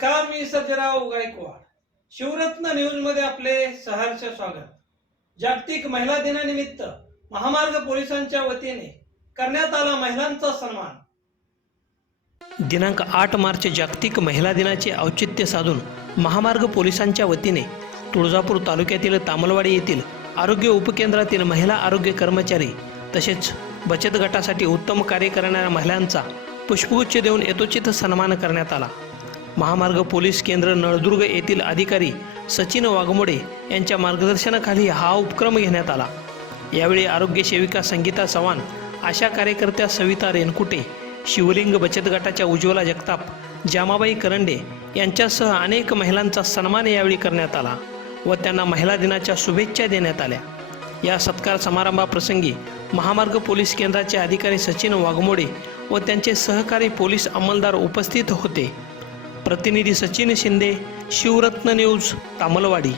काल मी सत्यराव गायकवाड. शिवरत्न न्यूजमध्ये आपले सहर्ष स्वागत. जागतिक महिला दिनानिमित्त महामार्ग पोलिसांच्या वतीने करण्यात आला महिलांचा सन्मान. दिनांक आठ मार्च जागतिक महिला दिनाचे औचित्य साधून महामार्ग पोलिसांच्या वतीने तुळजापूर तालुक्यातील तामलवाडी येथील आरोग्य उपकेंद्रातील महिला आरोग्य कर्मचारी तसेच बचत गटासाठी उत्तम कार्य करणाऱ्या महिलांचा पुष्पगुच्छ देऊन यथोचित सन्मान करण्यात आला. महामार्ग पोलीस केंद्र नळदुर्ग येथील अधिकारी सचिन वाघमोडे यांच्या मार्गदर्शनाखाली हा उपक्रम घेण्यात आला. यावेळी आरोग्य सेविका संगीता चव्हाण आशा कार्यकर्त्या सविता रेनकुटे शिवलिंग बचत गटाच्या उज्ज्वला जगताप जामाबाई करंडे यांच्यासह अनेक महिलांचा सन्मान यावेळी करण्यात आला व त्यांना महिला दिनाच्या शुभेच्छा देण्यात आल्या. या सत्कार समारंभाप्रसंगी महामार्ग पोलीस केंद्राचे अधिकारी सचिन वाघमोडे व त्यांचे सहकारी पोलीस अंमलदार उपस्थित होते. प्रतिनिधी सचिन शिंदे शिवरत्न न्यूज तामलवाडी.